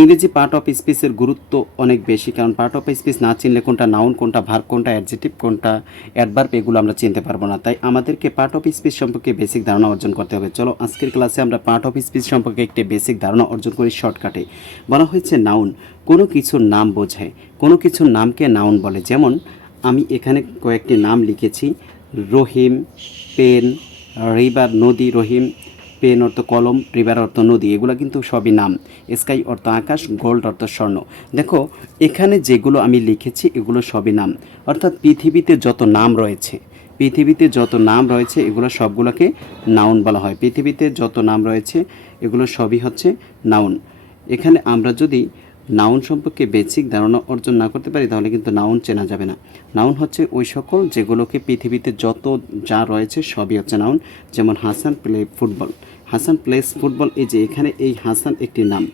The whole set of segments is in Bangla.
ইংরেজি পার্ট অফ স্পিচের গুরুত্ব অনেক বেশি, কারণ পার্ট অফ স্পিচ না চিনলে কোনটা নাউন, কোনটা ভার্ব, কোনটা অ্যাডজেক্টিভ, কোনটা অ্যাডভার্ব এগুলো আমরা চিনতে পারবো না। তাই আমাদেরকে পার্ট অফ স্পিচ সম্পর্কে বেসিক ধারণা অর্জন করতে হবে। চলো আজকের ক্লাসে আমরা পার্ট অফ স্পিচ সম্পর্কে একটি বেসিক ধারণা অর্জন করি শর্টকাটে। বলা হয়েছে নাউন কোনো কিছুর নাম বোঝায়, কোনো কিছুর নামকে নাউন বলে। যেমন আমি এখানে কয়েকটি নাম লিখেছি, রহিম, পেন, রিভার নদী, রহিম পেন অর্থ কলম, রিভার অর্থ নদী, এগুলো কিন্তু সবই নাম। স্কাই অর্থ আকাশ, গোল্ড অর্থ স্বর্ণ। দেখো এখানে যেগুলো আমি লিখেছি এগুলো সবই নাম, অর্থাৎ পৃথিবীতে যত নাম রয়েছে, পৃথিবীতে যত নাম রয়েছে এগুলো সবগুলোকে নাউন বলা হয়। পৃথিবীতে যত নাম রয়েছে এগুলো সবই হচ্ছে নাউন। এখানে আমরা যদি নাউন সম্পর্কে বেসিক ধারণা অর্জন না করতে পারি তাহলে কিন্তু নাউন চেনা যাবে না। নাউন হচ্ছে ওই সকল যেগুলোকে পৃথিবীতে যত যা রয়েছে সবই হচ্ছে নাউন। যেমন Hasan play football, Hasan plays football, এই যে এখানে এই হাসান একটি নাম,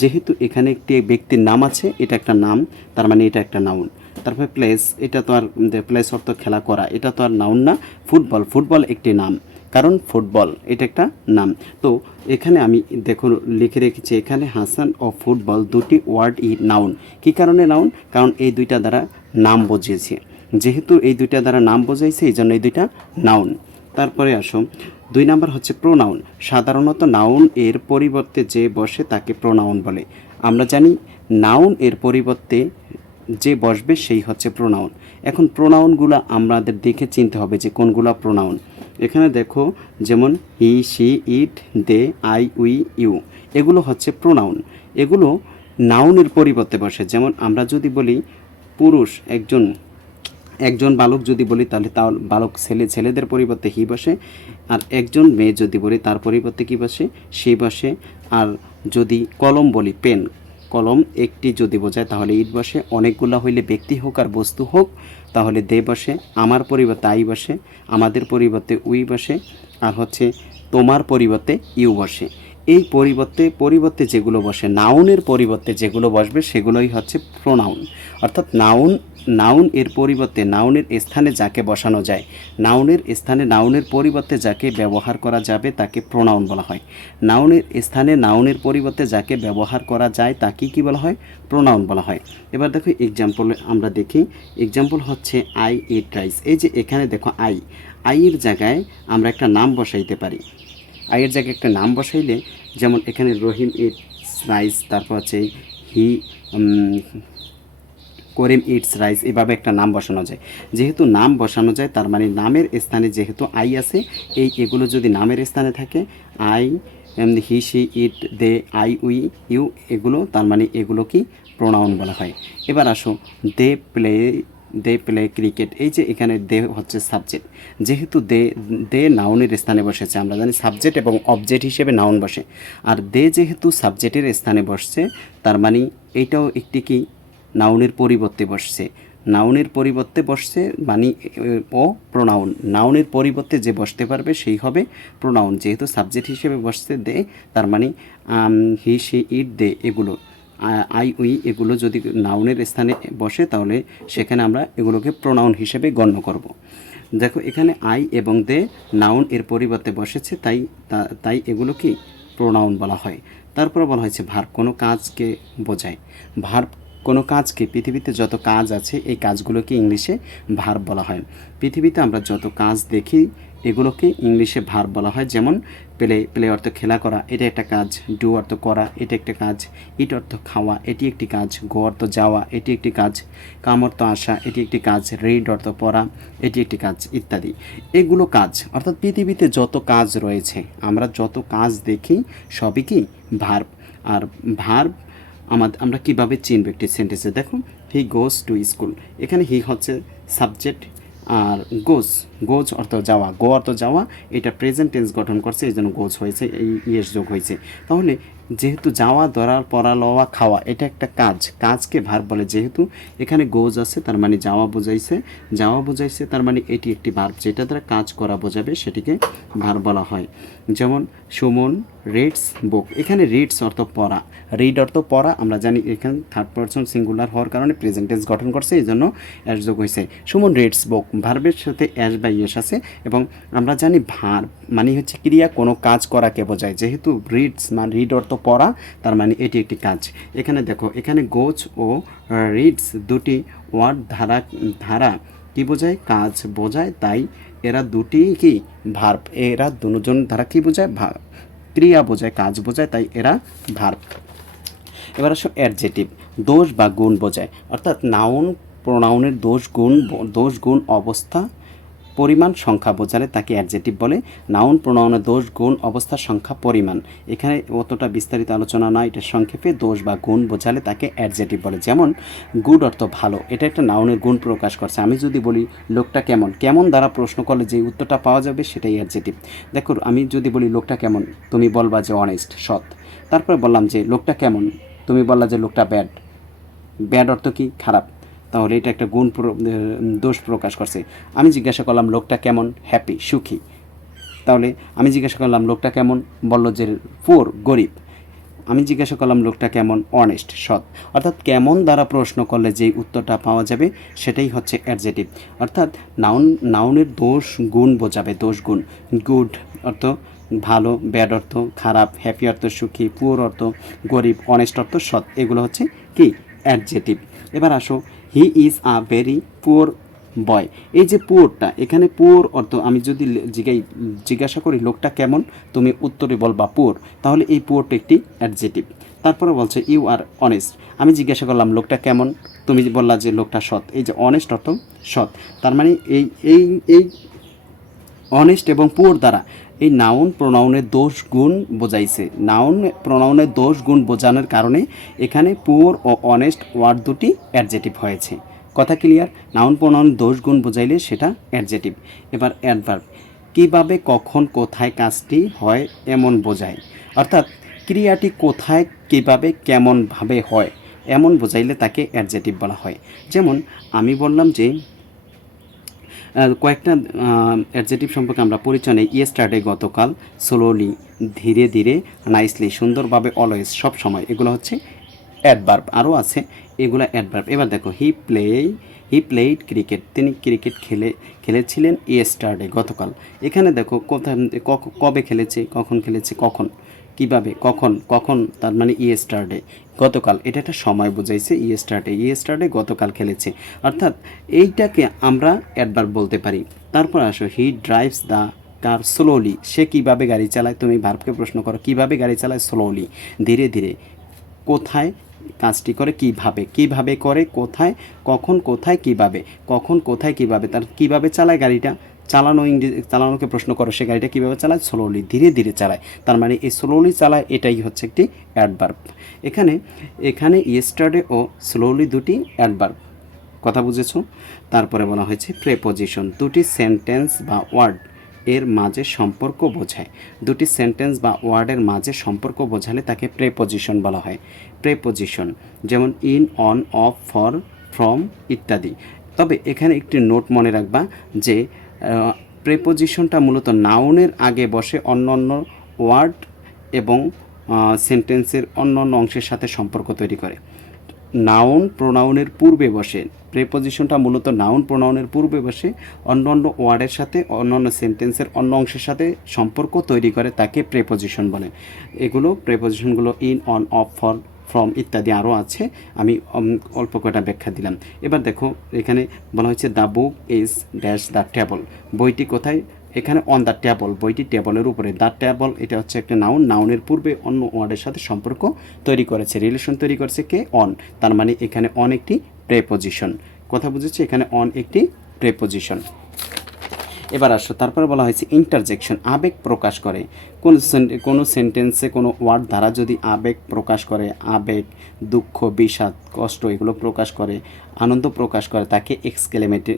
যেহেতু এখানে একটি ব্যক্তির নাম আছে, এটা একটা নাম, তার মানে এটা একটা নাউন। তারপরে প্লেস, এটা তো আর প্লেস অর্থ খেলা করা, এটা তো আর নাউন না। ফুটবল, ফুটবল একটি নাম, কারণ ফুটবল এটা একটা নাম। তো এখানে আমি দেখো লিখে রেখেছি, এখানে হাসান ও ফুটবল দুটি ওয়ার্ড ই নাউন। কী কারণে নাউন? কারণ এই দুইটা দ্বারা নাম বোঝিয়েছে, যেহেতু এই দুইটা দ্বারা নাম বোঝাইছে এই জন্য এই দুইটা নাউন। তারপরে আসো 2 নাম্বার হচ্ছে প্রোনাউন। সাধারণত নাউন এর পরিবর্তে যে বসে তাকে প্রোনাউন বলে। আমরা জানি নাউন এর পরিবর্তে যে বসবে সেই হচ্ছে প্রোনাউন। এখন প্রোনাউনগুলো আমাদের দেখে চিনতে হবে যে কোনগুলো প্রোনাউন। এখানে দেখো যেমন he, she, it, they, I, we, you, এগুলো হচ্ছে প্রোনাউন। এগুলো নাউনের পরিবর্তে বসে। যেমন আমরা যদি বলি পুরুষ, একজন বালক যদি বলি তাহলে তার বালক ছেলেদের পরিবর্তে হি বসে। আর একজন মেয়ে যদি বলি তার পরিবর্তে কী বসে? সে বসে। আর যদি কলম বলি পেন, কলম একটি যদি বোঝায় তাহলে ইট বসে। অনেকগুলো হইলে ব্যক্তি হোক আর বস্তু হোক তাহলে দে বসে। আমার পরিবর্তে আই বসে, আমাদের পরিবর্তে উই বসে, আর হচ্ছে তোমার পরিবর্তে ইউ বসে। এই পরিবর্তে যেগুলো বসে, নাউনের পরিবর্তে যেগুলো বসবে সেগুলোই হচ্ছে প্রোনাউন। অর্থাৎ নাউন এর পরিবর্তে, নাউনের স্থানে যাকে বসানো যায়, নাউনের স্থানে নাউনের পরিবর্তে যাকে ব্যবহার করা যাবে তাকে প্রোনাউন বলা হয়। নাউনের স্থানে নাউনের পরিবর্তে যাকে ব্যবহার করা যায় তাকে কি বলা হয়? প্রোনাউন বলা হয়। এবার দেখো এক্সাম্পল আমরা দেখি। এক্সাম্পল হচ্ছে আই ইট রাইস। এই যে এখানে দেখো আইয়ের জায়গায় আমরা একটা নাম বসাইতে পারি। আইয়ের জায়গায় একটা নাম বসাইলে, যেমন এখানে রহিম ইটস রাইস, তারপর হচ্ছে হি করিম ইটস রাইস, এভাবে একটা নাম বসানো যায়। যেহেতু নাম বসানো যায় তার মানে নামের স্থানে যেহেতু আই আছে, এগুলো যদি নামের স্থানে থাকে, I, he, she, it, they, I, we, you, এগুলো তার মানে এগুলো কি প্রোনাউন বলা হয়। এবার আসো দে প্লে ক্রিকেট। এই যে এখানে দে হচ্ছে সাবজেক্ট, যেহেতু দে নাউনের স্থানে বসেছে, আমরা জানি সাবজেক্ট এবং অবজেক্ট হিসেবে নাউন বসে। আর দে যেহেতু সাবজেক্টের স্থানে বসছে তার মানে এইটাও একটি কি নাউনের পরিবর্তে বসছে। নাউনের পরিবর্তে বসছে মানে ও প্রোনাউন। নাউনের পরিবর্তে যে বসতে পারবে সেই হবে প্রোনাউন। যেহেতু সাবজেক্ট হিসেবে বসছে দে, তার মানে হি, শি, ইট, দে, এগুলো আই, উই, এগুলো যদি নাউনের স্থানে বসে তাহলে সেখানে আমরা এগুলোকে প্রোনাউন হিসেবে গণ্য করব। দেখো এখানে আই এবং দে নাউন এর পরিবর্তে বসেছে, তাই এগুলো কি প্রোনাউন বলা হয়। তারপর বলা হয়েছে ভার্ব, কোনো কাজকে বোঝায়। ভার্ব কোনো কাজকে, পৃথিবীতে যত কাজ আছে এই কাজগুলোকে ইংলিশে ভার্ব বলা হয়। পৃথিবীতে আমরা যত কাজ দেখি এগুলোকে ইংলিশে ভার্ব বলা হয়। যেমন প্লে অর্থ খেলা করা, এটা একটা কাজ। ডু অর্থ করা, এটা একটা কাজ। ইট অর্থ খাওয়া, এটি একটি কাজ। গো অর্থ যাওয়া, এটি একটি কাজ। কাম অর্থ আসা, এটি একটি কাজ। রিড অর্থ পড়া, এটি একটি কাজ, ইত্যাদি। এগুলো কাজ। অর্থাৎ পৃথিবীতে যত কাজ রয়েছে, আমরা যত কাজ দেখি সবই কি ভার্ব। আর ভার্ব আমরা কীভাবে চিনব একটি সেন্টেন্সে? দেখো হি গোজ টু স্কুল, এখানে হি হচ্ছে সাবজেক্ট, আর গোজ অর্থ যাওয়া, গো অর্থ যাওয়া, এটা প্রেজেন্ট টেন্স গঠন করছে এই জন্য গোজ হয়েছে, এই ইয়েস যোগ হয়েছে। তাহলে যেহেতু যাওয়া, ধরার, পড়া, লওয়া, খাওয়া এটা একটা কাজকে ভার্ব বলে। যেহেতু এখানে গোজ আছে তার মানে যাওয়া বোঝাইছে, তার মানে এটি একটি ভার্ব, যেটা দ্বারা কাজ করা বোঝাবে সেটিকে ভার্ব বলা হয়। যেমন সুমন রিডস বুক, এখানে রিডস অর্থ পড়া, রিড অর্থ পড়া, আমরা জানি এখানে থার্ড পারসন সিঙ্গুলার হওয়ার কারণে প্রেজেন্ট টেন্স গঠন করছে এই জন্য অ্যাস যোগ হয়েছে। সুমন রিডস বুক, ভার্বের সাথে অ্যাস বা ইয়েস আছে। এবং আমরা জানি ভার্ব মানে হচ্ছে ক্রিয়া, কোনো কাজ করাকে বোঝায়। যেহেতু রিড অর্থ পড়া, তার মানে এটি একটি কাজ। এখানে দেখো, এখানে গোজ ও রিডস দুটি ওয়ার্ড ধারা ধারা কি বোঝায়? কাজ বোঝায়, তাই এরা দুটি কি ভার্ব, এরা দুজন ধারা কি বোঝায়? ক্রিয়া বোঝায়, কাজ বোঝায়, তাই এরা ভার্ব। এবার আসো অ্যাডজেটিভ, দোষ বা গুণ বোঝায়, অর্থাৎ নাউন প্রোনাউনের দোষ গুণ অবস্থা পরিমাণ সংখ্যা বোঝালে তাকে অ্যাডজেটিভ বলে। নাউন প্রোনাউনের দোষ গুণ অবস্থা সংখ্যা পরিমাণ, এখানে অতটা বিস্তারিত আলোচনা না, এটা সংক্ষেপে দোষ বা গুণ বোঝালে তাকে অ্যাডজেটিভ বলে। যেমন গুড অর্থ ভালো, এটা একটা নাউনের গুণ প্রকাশ করছে। আমি যদি বলি লোকটা কেমন, কেমন দ্বারা প্রশ্ন করলে যে উত্তরটা পাওয়া যাবে সেটাই অ্যাডজেটিভ। দেখো আমি যদি বলি লোকটা কেমন, তুমি বলবা যে অনেস্ট, সৎ। তারপরে বললাম যে লোকটা কেমন, তুমি বললা যে লোকটা ব্যাড, ব্যাড অর্থ কি? খারাপ। তাহলে এটা একটা দোষ প্রকাশ করছে। আমি জিজ্ঞাসা করলাম লোকটা কেমন? হ্যাপি, সুখী। তাহলে আমি জিজ্ঞাসা করলাম লোকটা কেমন, বলল যে পুয়ার, গরিব। আমি জিজ্ঞাসা করলাম লোকটা কেমন? অনেস্ট, সৎ। অর্থাৎ কেমন দ্বারা প্রশ্ন করলে যেই উত্তরটা পাওয়া যাবে সেটাই হচ্ছে অ্যাডজেটিভ। অর্থাৎ নাউনের দোষ গুণ বোঝাবে, দোষ গুণ। গুড অর্থ ভালো, ব্যাড অর্থ খারাপ, হ্যাপি অর্থ সুখী, পুয়ার অর্থ গরিব, অনেস্ট অর্থ সৎ। এগুলো হচ্ছে কি? অ্যাডজেটিভ। এবার আসো, he is a very poor boy. এই যে পুয়ারটা, এখানে পুয়ার অর্থ আমি যদি জিজ্ঞাসা করি লোকটা কেমন, তুমি উত্তরে বলবা পুয়ার, তাহলে এই পুয়ারটা একটি অ্যাডজেটিভ। তারপরে বলছে ইউ আর অনেস্ট। আমি জিজ্ঞাসা করলাম লোকটা কেমন, তুমি বললা যে লোকটা সৎ। এই যে অনেস্ট অর্থ সৎ, তার মানে এই এই এই অনেস্ট এবং পুয়ার দ্বারা এই নাউন প্রোনাউনের দোষ গুণ বোঝাইছে। নাউন প্রোনাউনের দোষ গুণ বোঝানোর কারণে এখানে পুয়ার ও অনেস্ট ওয়ার্ড দুটি অ্যাডজেটিভ হয়েছে। কথা ক্লিয়ার? নাউন প্রোনাউন দোষ গুণ বোঝাইলে সেটা অ্যাডজেটিভ। এবার অ্যাডভার্ব, কীভাবে, কখন, কোথায় কাজটি হয় এমন বোঝায়। অর্থাৎ ক্রিয়াটি কোথায়, কীভাবে, কেমনভাবে হয় এমন বোঝাইলে তাকে অ্যাডজেটিভ বলা হয়। যেমন আমি বললাম যে কয়েকটা অ্যাডজেটিভ সম্পর্কে আমরা পরিচয় নেই। ইয়েস্টারডে গতকাল, স্লোলি ধীরে ধীরে, নাইসলি সুন্দরভাবে, অলওয়েজ সব সময়, এগুলো হচ্ছে অ্যাডভার্ব। আরও আছে, এগুলো অ্যাডভার্ব। এবার দেখো, হি প্লেইড ক্রিকেট, তিনি ক্রিকেট খেলেছিলেন ইয়েস্টারডে গতকাল। এখানে দেখো কোথায়, কবে খেলেছে, কখন খেলেছে, কখন, কিভাবে, কখন তার মানে ইয়েস্টারডে, গতকাল, এটা একটা সময় বোঝাইছে। ইয়েস্টারডে গতকাল খেলেছে, অর্থাৎ এইটাকে আমরা অ্যাডভার্ব বলতে পারি। তারপর আসো, he drives the car slowly, সে কীভাবে গাড়ি চালায়। তুমি ভার্বকে প্রশ্ন করো কীভাবে গাড়ি চালায়, স্লোলি, ধীরে ধীরে। কোথায় কাজটি করে, কিভাবে করে, কোথায়, কখন, কোথায়, কিভাবে, কখন, কোথায়, কিভাবে, তার কিভাবে চালায় গাড়িটা। চালানোকে প্রশ্ন করো, সে গাড়িটা কীভাবে চালায়, স্লোলি, ধীরে ধীরে চালায়। তার মানে এই স্লোলি চালায় এটাই হচ্ছে একটি অ্যাডভার্ব। এখানে ইয়েস্টারডে ও স্লোলি দুটি অ্যাডভার্ব, কথা বুঝেছো? তারপরে বলা হয়েছে প্রেপোজিশন, দুটি সেন্টেন্স বা ওয়ার্ড এর মাঝে সম্পর্ক বোঝায়। দুটি সেন্টেন্স বা ওয়ার্ডের মাঝে সম্পর্ক বোঝালে তাকে প্রেপোজিশন বলা হয়। প্রেপোজিশন যেমন in, on, of, for, from ইত্যাদি। তবে এখানে একটি নোট মনে রাখবা যে প্রেপোজিশনটা মূলত নাউনের আগে বসে অন্য ওয়ার্ড এবং সেন্টেন্সের অন্য অংশের সাথে সম্পর্ক তৈরি করে। নাউন প্রোনাউনের পূর্বে বসে, প্রেপোজিশনটা মূলত নাউন প্রোনাউনের পূর্বে বসে অন্য ওয়ার্ডের সাথে, অন্য সেন্টেন্সের অন্য অংশের সাথে সম্পর্ক তৈরি করে, তাকে প্রেপোজিশন বলে। প্রেপোজিশনগুলো in, on, of, for, from ইত্যাদি আরও আছে, আমি অল্প কয়টা ব্যাখ্যা দিলাম। এবার দেখো, এখানে বলা হয়েছে the book is dash the table, বইটি কোথায়, এখানে অন দ্য টেবল, বইটি টেবলের উপরে। দ্য টেবল এটা হচ্ছে একটা নাউনের পূর্বে অন্য ওয়ার্ডের সাথে সম্পর্ক তৈরি করেছে, রিলেশন তৈরি করেছে কে, অন। তার মানে এখানে অন একটি প্রেপোজিশন, কথা বুঝেছি, এখানে অন একটি প্রেপোজিশন। এবার আসো, তারপরে বলা হয়েছে ইন্টারজেকশন, আবেগ প্রকাশ করে। কোনো সেন্টেন্সে কোনো ওয়ার্ড দ্বারা যদি আবেগ প্রকাশ করে, আবেগ, দুঃখ, বিষাদ, কষ্ট এগুলো প্রকাশ করে, আনন্দ প্রকাশ করে, তাকে এক্সক্লেমেটিভ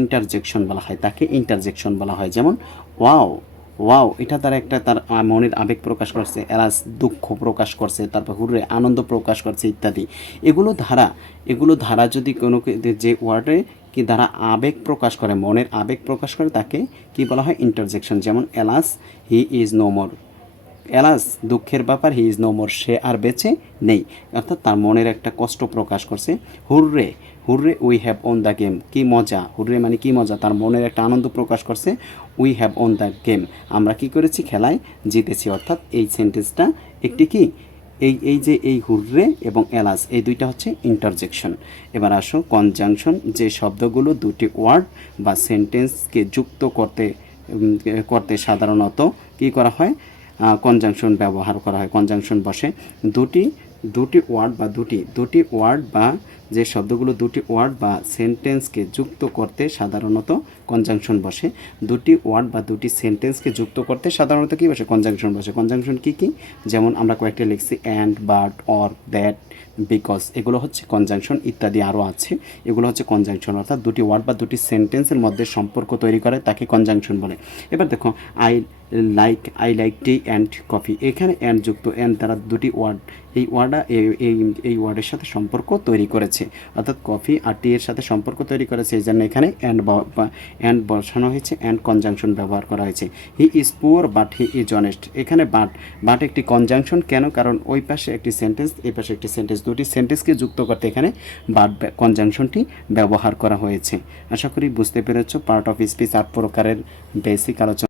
ইন্টারজেকশন বলা হয়, তাকে ইন্টারজেকশন বলা হয়। যেমন ওয়াও এটা তার একটা তার মনের আবেগ প্রকাশ করছে, এরাস দুঃখ প্রকাশ করছে, তারপর হুররে আনন্দ প্রকাশ করছে ইত্যাদি। এগুলো ধারা যদি কোনো যে ওয়ার্ডে কি দ্বারা আবেগ প্রকাশ করে, মনের আবেগ প্রকাশ করে, তাকে কি বলা হয়, ইন্টারজেকশন। যেমন alas he is no more, alas দুঃখের ব্যাপার, হি ইজ নো মোর, সে আর বেঁচে নেই, অর্থাৎ তার মনের একটা কষ্ট প্রকাশ করছে। Hurrah, hurrah we have won the game, কি মজা, হুররে মানে কি মজা, তার মনের একটা আনন্দ প্রকাশ করছে। We have won the game, আমরা কি করেছি, খেলায় জিতেছি। অর্থাৎ এই সেন্টেন্সটা একটি কি, এই যে এই হুররে এবং এলাস এই দুইটা হচ্ছে ইন্টারজেকশন। এবার আসো কনজাংশন, যে শব্দগুলো দুটি ওয়ার্ড বা সেন্টেন্সকে যুক্ত করতে সাধারণত কি করা হয়, কনজাংশন ব্যবহার করা হয়, কনজাংশন বসে। দুটি দুটি ওয়ার্ড বা দুটি ওয়ার্ড বা যে শব্দগুলো দুটি ওয়ার্ড বা সেন্টেন্সকে যুক্ত করতে সাধারণত কনজাংশন বসে। দুটি ওয়ার্ড বা দুটি সেন্টেন্সকে যুক্ত করতে সাধারণত কী বসে, কনজাংশন বসে। কনজাংশন কী কী, যেমন আমরা কয়েকটা লিখছি, and, but, or, that, because, এগুলো হচ্ছে কনজাংশন, ইত্যাদি আরও আছে, এগুলো হচ্ছে কনজাংশন। অর্থাৎ দুটি ওয়ার্ড বা দুটি সেন্টেন্সের মধ্যে সম্পর্ক তৈরি করে তাকে কনজাংশন বলে। এবার দেখো, I like tea and coffee, এখানে অ্যান্ড যুক্ত, অ্যান্ড দ্বারা দুটি ওয়ার্ড, এই ওয়ার্ডটা এই ওয়ার্ডের সাথে সম্পর্ক তৈরি করেছে, অর্থাৎ কফি আর টি এর সাথে সম্পর্ক তৈরি করেছে, এই জন্য এখানে অ্যান্ড বসানো হয়েছে, অ্যান্ড কনজাংশন ব্যবহার করা হয়েছে। He is poor but he is honest, এখানে বাট একটি কনজাংশন, কেন, কারণ ওই পাশে একটি সেন্টেন্স, এই পাশে একটি সেন্টেন্স, দুটি সেন্টেন্সকে যুক্ত করতে এখানে বাট কনজাংশনটি ব্যবহার করা হয়েছে। আশা করি বুঝতে পেরেছ পার্ট অফ স্পিচ 8 প্রকারের বেসিক আলোচনা।